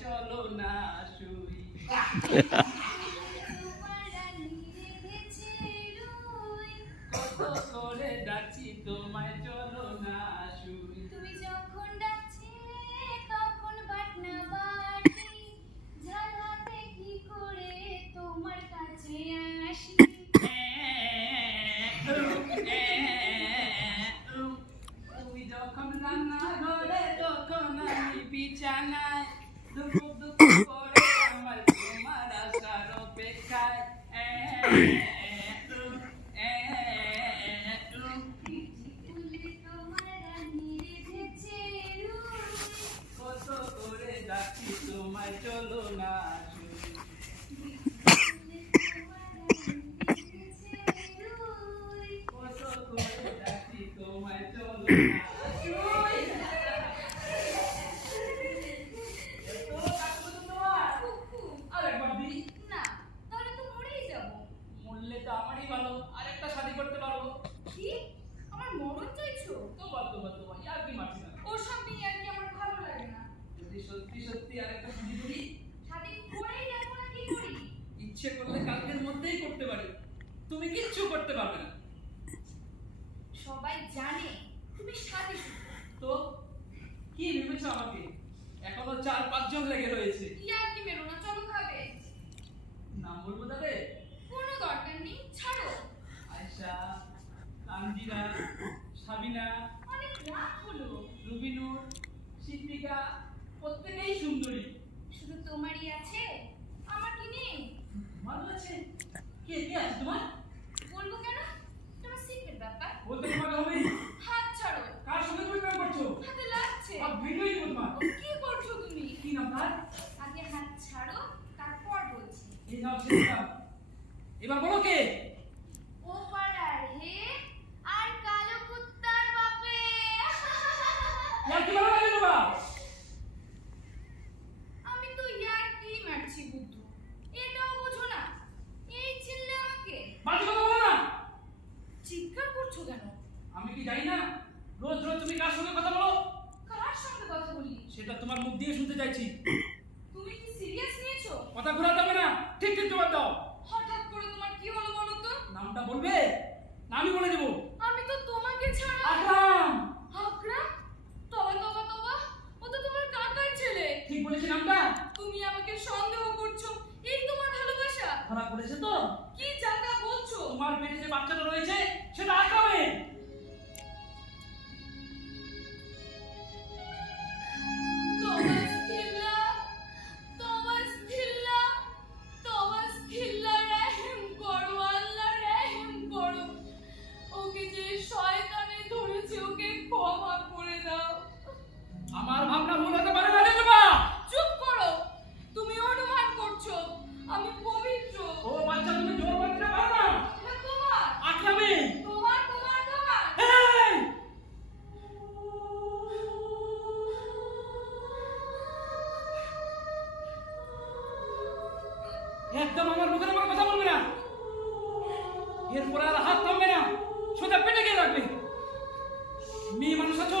চলো না শুই। করে ডাকছি তোমায় চলো Hey. কি ভেবেছো আমাকে? এখনও চার পাঁচজন লেগে রয়েছে। ইয়ার কি মেরো না চলো খাবে। নাম বলব তাদের? কোনো দরকার নেই ছাড়ো। আয়শা তানজিরা সাবিনা অনেক রাত হলো। রুবিনুর শিল্পিকা প্রত্যেকেই সুন্দরী। শুধু তোমারই আছে আমার কি নেই? ভালো আছে? কে কে আছে তোমার বলব কেন তোমার সিক্রেট ব্যাপার বলতে তোমাকে হবেই হাত ছাড়ো কার সঙ্গে তুমি প্রেম করছ হাতে লাগছে আর ভিডিওই দিব তোমার কি করছ তুমি কি নাম তার আগে হাত ছাড়ো তারপর বলছি এই নাম শেষ নাম এবার বলো কে? ও পাড়ার হে আর কালো কুত্তার বাপে। ইয়ার কি ভালো লাগে তোমার আমি তো ইয়ার কি মারছি বুদ্ধু? এটাও বুঝো না। এই চিল্লে আমাকে। বাজে কথা বলো না। চিৎকার করছ কেন? আমি কি জানি না? রোজ রোজ তুমি কার সঙ্গে কথা বলো? কার সঙ্গে কথা বলি সেটা তোমার মুখ দিয়ে শুনতে চাইছি। তুমি কি সিরিয়াস নিয়েছো? কথা ঘোরাতে হবে না ঠিক ঠিক জবাব দাও হঠাৎ করে তোমার কি হলো বলো তো নামটা বলবে না আমি বলে দেবো। আমি তো তোমাকে ছাড়া আকরাম আকরাম তবা তবা তবা? ও তো তোমার কাকার ছেলে। ঠিক বলেছি নামটা? তুমি আমাকে সন্দেহ করছ। এই তোমার ভালোবাসা। ধরা পড়েছে তো? কি জায়গা বলছো? তোমার পেটে যে বাচ্চাটা রয়েছে একদম আমার মুখের আমার কথা বলবে না। এরপরে আর হাত থামবে না। সোজা পেটে গিয়ে রাখবে মেয়ে মানুষ আছো?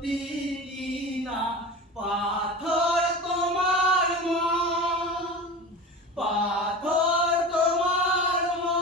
সত্যি কিনা পাথর তোমার মা পাথর তোমার মা